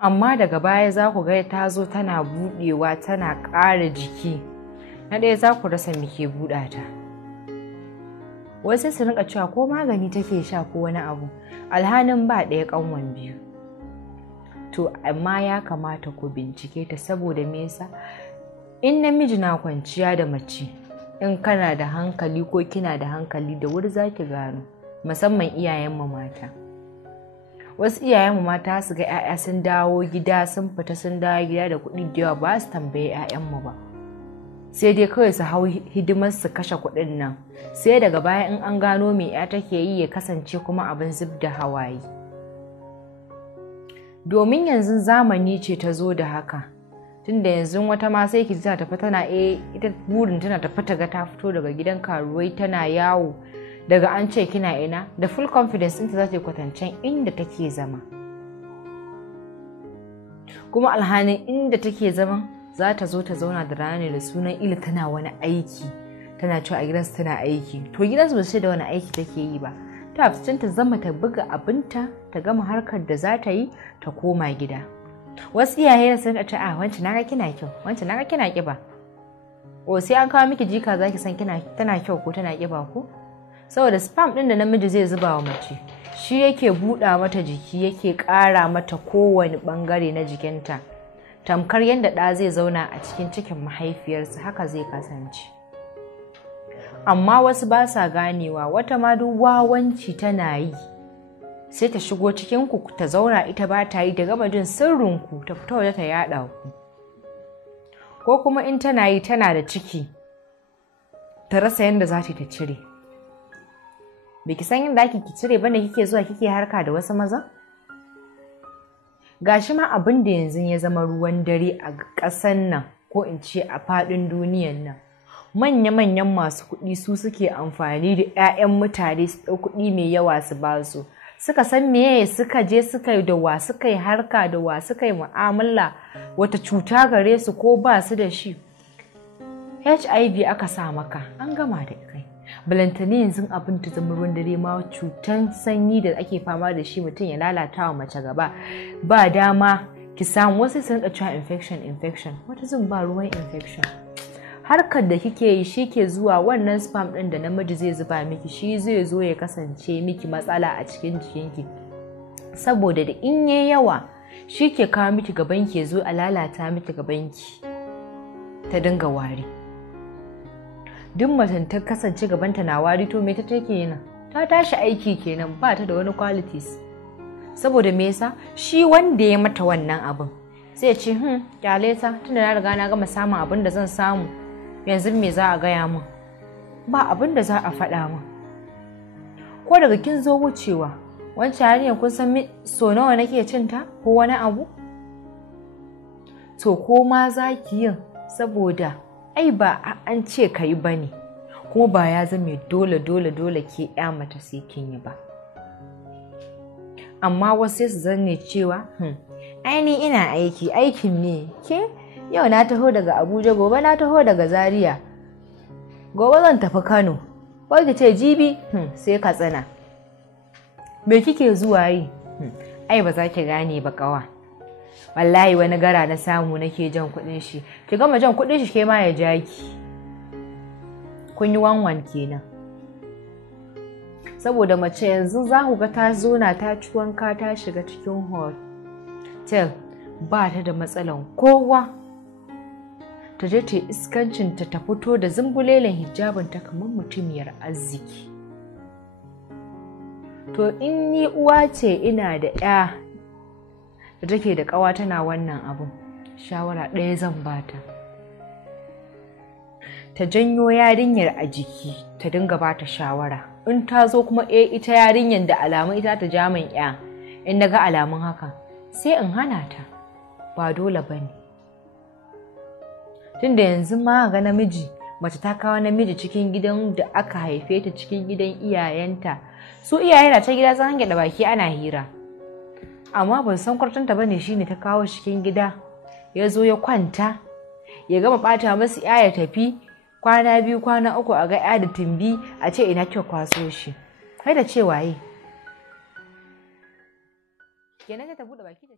amma daga baya za ku ga ta zo tana buɗewa tana ƙara jiki. Na ɗaya za ku rasa me ke buɗa ta. Wasu su rinka cewa ko magani take sha ko wani abu, alhanin ba ɗaya ƙanwan biyu. To amma ya kamata ku bincike ta, saboda me yasa? In namiji na kwanciya da mace, in kana da hankali ko kina da hankali da wuri za ki gano, musamman iyayenmu mata. Wasu iyayenmu mata su ga 'ya'ya sun dawo gida, sun fita sun dawo gida da kuɗi da yawa, ba su tambaye 'ya'yanmu ba, sai dai kawai su hau hidimar su kashe kuɗin nan, sai daga baya in an gano me 'ya take yi ya kasance kuma abin zub da hawaye. Domin yanzu zamani ce ta zo da haka, tunda yanzu wata ma sai ki tana tafi tana ita burin tana tafi ta ga ta fito daga gidan karuwai tana yawo, daga an ce kina ina da full confidence ɗinta za ta yi kwatancen inda take zama, kuma alhanin inda take zama za ta zo ta zauna da rana ne da sunan ila tana wani aiki, tana cewa a gidansu tana aiki. To gidansu ba su da wani aiki take yi ba, ta fi ta zama ta buga abinta ta gama harkar da za ta yi ta koma gida. Wasu iyaye sun ce a wancan naga kina kyau, wancan naga kina kiba, o sai an kawo miki jika zaki san tana kyau ko tana kiba ko? Saboda spam ɗin da namiji zai zuba wa mace shi yake buɗa mata jiki, yake ƙara mata kowane ɓangare na jikinta, tamkar yadda ɗa zai zauna a cikin cikin mahaifiyarsa haka zai kasance. Amma wasu ba sa ganewa, wata ma duk wawanci tana yi sai ta shigo cikinku ta zauna ita ba ta yi, ta gama jin sirrinku ta fito waje ta yaɗa ku. Ko kuma in tana yi tana da ciki ta rasa yadda za ta cire. Biki san yadda ake ki cire bane kike zuwa kike harka da wasu maza? Gashi ma abin da yanzu ya zama ruwan dare a ƙasan nan, ko in ce a faɗin duniyan nan, manya-manyan masu kuɗi su suke amfani da 'ya'yan mutane su ɗau kuɗi mai yawa su ba su. Suka san meye suka je suka yi da wa suka yi harka da wa suka yi mu'amala, wata cuta gare su ko ba su da shi. HIV aka sa maka an gama da kai. Balantane yanzu abin ta zama ruwan dare ma, cutan sanyi da ake fama da shi mutum ya lalata wa mace gaba, ba dama ki samu. Wasu sun rinka cewa infection, wata zan ba ruwan infection. Harkar da kike yi shi ke zuwa, wannan spam ɗin da namiji zai zuba miki shi zai zo ya kasance miki matsala a cikin jikinki, saboda da in yayi yawa shi ke kawo miki gabanki ya zo a lalata miki gabanki ta dinga wari. Duk macen ta kasance gabanta na wari, to me ta take yana? Ta tashi aiki kenan, ba ta da wani qualities. Saboda me yasa? Shi wanda ya mata wannan abin sai ce kyale ta, tunda na riga na gama samun abin da zan samu, yanzu me za a gaya min? Ba abin da za a faɗa min. Ko daga kin zo wucewa, wancan hanyar kun san so nawa nake cinta ko wani abu? To ko ma za ki yin, saboda ai ba an ce ka yi ba ne, kuma ba ya zame dole ke ya mata sai kin yi ba. Amma wasu sai su zanne cewa aini ina aikin ne ke, yau na taho daga Abuja, gobe na taho daga Zaria, gobe zan tafi Kano, ko ki ce jibi sai Katsina. Me kike zuwa yi? Ai ba za ki gane ba kawa, wallahi wani gara na samu nake jan kuɗin shi. Ki gama jan kuɗin shi ke ma ya ja ki. Kun yi wanwan kenan. Saboda mace yanzu za ku ga ta zona ta ci wanka ta shiga cikin hotel, ba ta da matsalan kowa, ta je ta iskancinta ta fito da zumbulelen hijabinta kamar mutumiyar arziki. To in ni uwa ce ina da 'ya da take da ƙawa tana wannan abun, shawara ɗaya zan bata. Ta janyo yarinyar a jiki ta dinga bata shawara. In ta zo kuma ita yarinyar da alamun ita ta ja min 'ya, in na ga alamun haka sai in hana ta, ba dole ba ne. Tunda yanzu ma ga namiji, mace ta kawo namiji cikin gidan da aka haife ta, cikin gidan iyayenta, su iyaye na ta gida zan da baki ana hira, amma ban san kwartanta bane shine ta kawo cikin gida, ya zo ya kwanta ya gama bata masu ya tafi, kwana 2 kwana 3 a ga ya da tumbi, a ce ina kyau kwaso shi, kai da ce waye kenan ta bude baki da